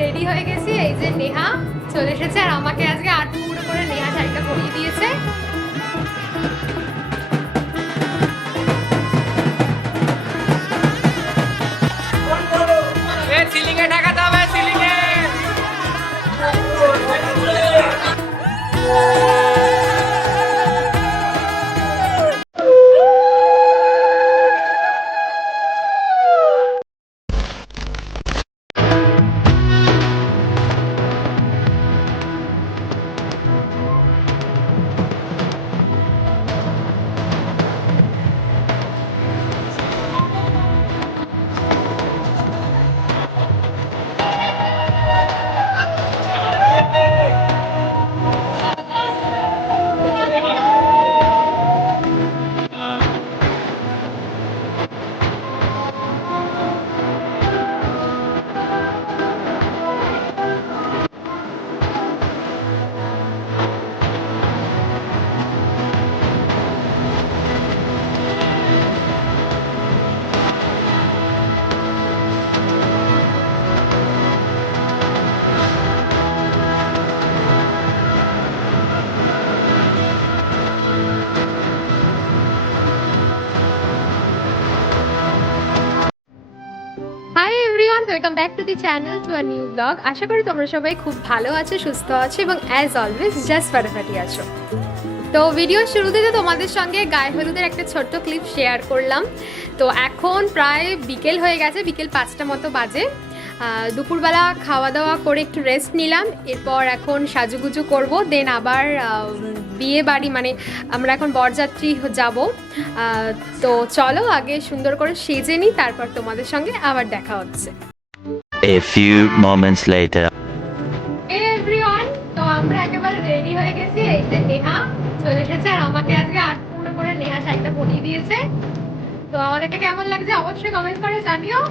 Ready হয়ে গেছি। এই যে নেহা চলে এসেছে আর আমাকে আজকে আটপুরো করে নেহা শাড়িটা পরিয়ে দিয়েছে। সিলিংয়ে ঢাকাতে হবে, সিলিংয়ে। Hi everyone, welcome back to the channel to a new blog. আশা করি তোমরা সবাই খুব ভালো আছো, সুস্থ আছো এবং অ্যাজ অলওয়েজ জাস্ট ফাটাফাটি আছো। তো ভিডিওর শুরুতে তো তোমাদের সঙ্গে গায়ে হলুদের একটা ছোট্ট ক্লিপ শেয়ার করলাম। তো এখন প্রায় বিকেল হয়ে গেছে, বিকেল 5টা মতো বাজে। দুপুরবেলা খাওয়া দাওয়া করে একটু রেস্ট নিলাম। এরপর এখন সাজুগুজু করব, দেন আবার বিয়ে বাড়ি, মানে আমরা এখন বরযাত্রী যাব। তো চলো আগে সুন্দর করে সেজে নিই, তারপর তোমাদের সঙ্গে আবার দেখা হচ্ছে। A few moments later. Everyone, তো আমরা একেবারে রেডি হয়ে গেছি। এই যে নেহা চলে এসেছে আর আমাকে আজকে আটপুরো করে নেহা শাড়িটা পরিয়ে দিয়েছে। তো আমাদেরকে কেমন লাগছে অবশ্যই কমেন্ট করে জানিও।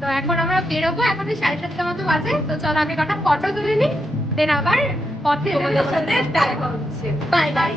তো এখন আমরা বেরোবো, এখন 7:30 মতো বাজে। তো চলো আগে কটা ফটো তুলে নিই, দেন আবার পথে তোমাদের সাথে দেখা হচ্ছে। Bye bye.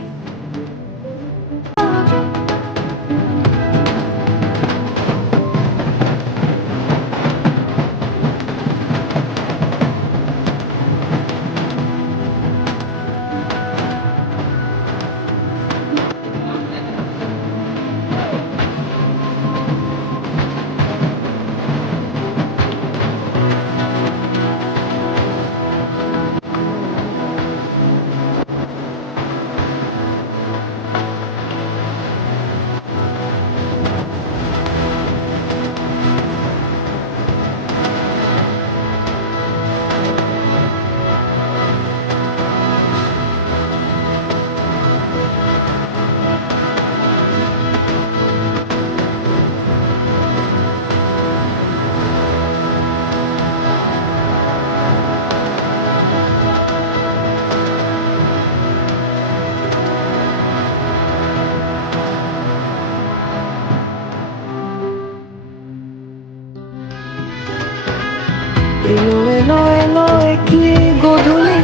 এলো এলো এলো কি গধূলি।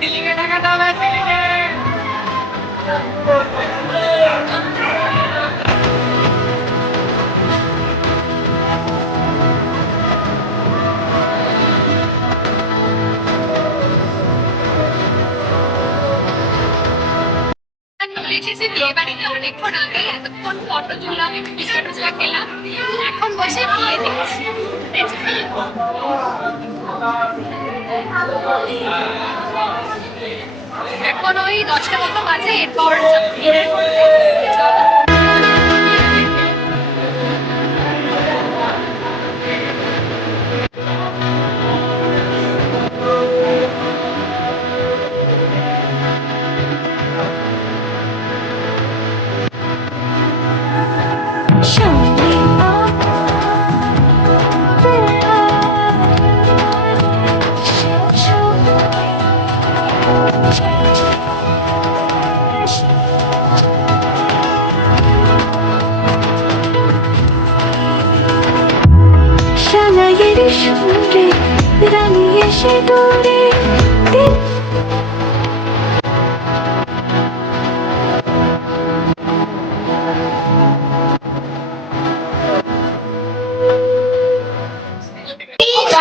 সিলিংয়ে ঢাকাতে হবে, সিলিংয়ে। এসেছি বিয়ে বাড়িতে অনেকক্ষণ আগে, এতক্ষণ ফটো তুললাম, একটু পিঠা টিঠা খেলাম, এখন বসে বিয়ে দেখছি। এখন ওই 10টা মতো বাজে, এরপর Show me up. সুরে রানী এসে দূরে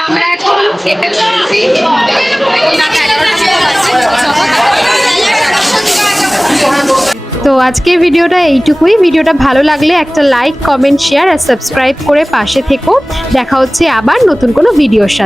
আমরা এখন খেতে বসেছি। তো আজকের ভিডিওটা এইটুকুই। ভিডিওটা ভালো লাগলে একটা লাইক, কমেন্ট, শেয়ার আর সাবস্ক্রাইব করে পাশে থেকো। দেখা হচ্ছে আবার নতুন কোনো ভিডিওর সাথে।